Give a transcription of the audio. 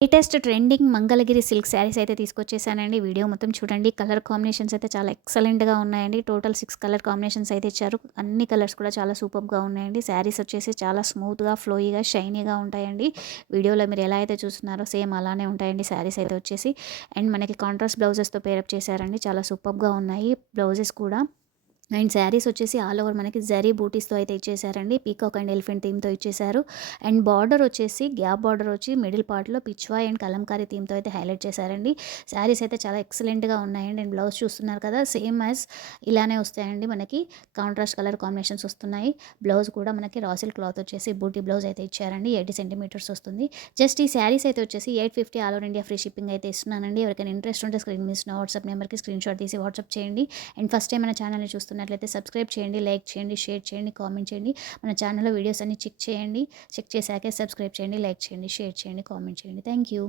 Latest trending Mangalagiri silk saris అయితే తీసుకొచ్చేసానండి. Video మొత్తం చూడండి. కలర్ కాంబినేషన్స్ అయితే చాలా ఎక్సలెంట్‌గా ఉన్నాయండి. టోటల్ 6 కలర్ కాంబినేషన్స్ అయితే ఇచ్చారు. అన్ని కలర్స్ కూడా చాలా సూపర్బ్‌గా ఉన్నాయండి. శారీస్ వచ్చేసి చాలా స్మూత్‌గా, ఫ్లోయీగా, షైనీగా ఉంటాయండి. వీడియోలో మీరు ఎలా అయితే చూస్తున్నారో సేమ్ అలానే ఉంటాయండి శారీస్ అయితే వచ్చేసి. అండ్ మనకి కాంట్రాస్ట్ బ్లౌజెస్‌తో పేరప్ చేశారండి. చాలా సూపర్బ్‌గా ఉన్నాయి బ్లౌజెస్ కూడా. అండ్ శారీస్ వచ్చేసి ఆల్ ఓవర్ మనకి జరీ బూటీస్‌తో అయితే ఇచ్చేసారండి. పీకాక్ అండ్ ఎలిఫెంట్ థీమ్‌తో ఇచ్చేసారు. అండ్ బార్డర్ వచ్చేసి గ్యాప్ బార్డర్ వచ్చి మిడిల్ పార్ట్‌లో పిచ్వాయ్ అండ్ కలంకారీ థీమ్‌తో అయితే హైలైట్ చేశారండి. శారీస్ అయితే చాలా ఎక్సలెంట్‌గా ఉన్నాయండి. అండ్ బ్లౌజ్ చూస్తున్నారు కదా! సేమ్ యాజ్ ఇలానే వస్తాయండి మనకి. కాంట్రాస్ట్ కలర్ కాంబినేషన్స్ వస్తున్నాయి. బ్లౌజ్ కూడా మనకి రా సిల్క్ క్లాత్ వచ్చేసి బూటీ బ్లౌజ్ అయితే ఇచ్చారండి. 80 సెంటీమీటర్స్ వస్తుంది. జస్ట్ ఈ శారీస్ అయితే వచ్చేసి 850 all over India free shipping అయితే ఇస్తున్నానండి. ఎవరికైనా ఇంట్రెస్ట్ ఉంటే స్క్రీన్ మీద ఇస్తున్న వాట్సాప్ నెంబర్‌కి స్క్రీన్‌షాట్ తీసి వాట్సాప్ చేయండి. అండ్ ఫస్ట్ టైం మన ఛానల్‌ని చూస్తున్నట్లయితే సబ్స్క్రైబ్ చేయండి, లైక్ చేయండి, షేర్ చేయండి, కామెంట్ చేయండి. మన ఛానల్‌లో వీడియోస్ అన్నీ చెక్ చేయండి. చెక్ చేశాకే సబ్స్క్రైబ్ చేయండి, లైక్ చేయండి, షేర్ చేయండి, కామెంట్ చేయండి. Thank you.